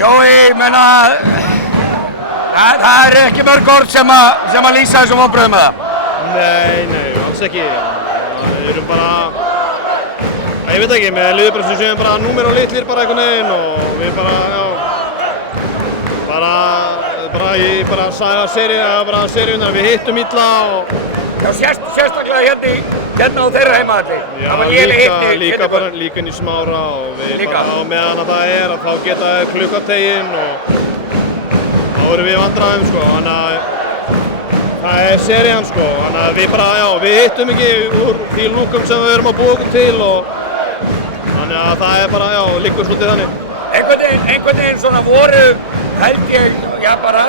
Ég meina, það ekki mörg orð sem að lýsa þessum vonbrigðum með það. Nei, alls ekki. Við erum bara, ég veit ekki, með liður bara sem séum bara númer og litlir bara einhvern veginn og við bara, bara sagði að seríunar, við hittum illa og... Já, sérstaklega hérna á þeirra heimaðalli. Já, líka inn í Smára og við bara á meðan að það að þá geta þeir klukkateginn og þá erum við í vandræðum sko, þannig að það serían sko, þannig að við bara, við hittum ekki úr því lúkum sem við erum að búa okkur til og þannig að það bara, liggur svolítið þannig. Einhvern veginn svona voru, held ég, bara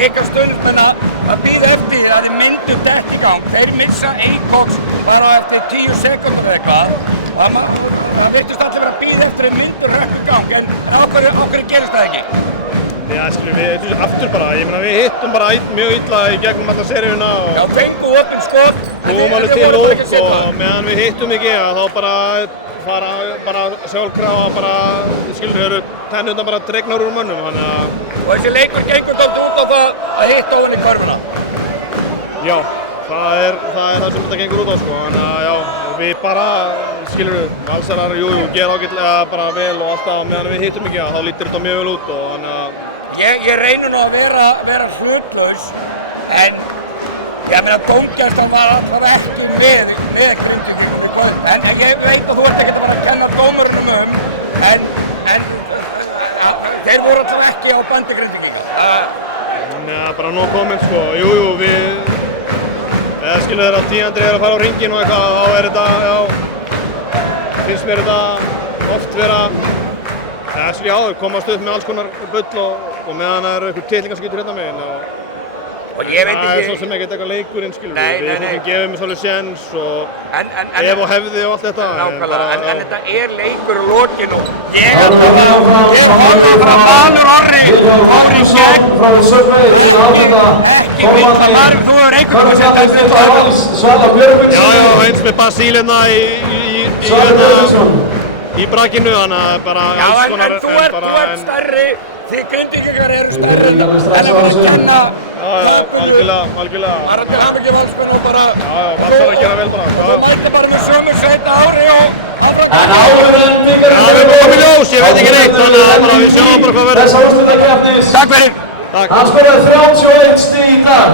ykkar stuðningsmenn að bíða eftir að þið myndu dett í gang. Þeir missa Eikoks bara eftir 10 sekúndur eða eitthvað. Það virtust allir vera að bíða eftir að þið myndu rökk í gang, en á hverju gerist það ekki? Já, við aftur bara, ég meina við hittum bara mjög illa í gegnum alla seríuna og... Já, fengu opinn skot. Búum alveg til lók og meðan við hittum ekki, þá bara fara sjálfkrafa bara, eru tennurnar bara dregnar úr mönnum, þannig að... Og þessi leikur gengur dálítið út á það að hitta ofan í körfuna? Já, það er það sem þetta gengur út á, sko, þannig að við bara, valsarar, gera ágætlega bara vel og alltaf, meðan við hittum ekki, þá lítur þetta mjög vel út og þannig að... Ég reynir nú að vera hlutlaus, en ég meina dómgæslan var alltaf ekki með Grindvíkingum. En ég veit að þú ert ekkert að fara að kenna dómurunum en þeir voru alltaf ekki á bandi Grindvíkinga. Nei, bara no comment sko, við... Eða þegar tíðandri að fara á hringinn og eitthvað, þá þetta, finnst mér þetta oft vera... Þeir komast upp með alls konar bull og meðan það einhver titlingaskýtur hérna meginn og ég veit ekki... Það svo sem ekkert eitthvað leikurinn, við gefum svolítið séns og ef og hefði og allt þetta. Nákvæmlega, en þetta leikur og lokin og ég horfði frá Valur Orri ekki vitna maður, þú hefur einhvern veginn að setja þetta. Já, eins með Basílina í brakinu, þannig að bara alls konar... Já, en þú ert stærri, því Grindvíkingar eru stærri en að vera að kenna... Algjörlega. Bara til hamingju Valsmenn og bara... Valsar að gera vel bara. Þú mætir bara með sömu sveita ári og... En áður en við við komum í ljós, ég veit ekki neitt, þannig að við sjáum bara hvað verður. Þessa úrslitakeppnis. Takk fyrir! Hann skoraði 31 stig í dag.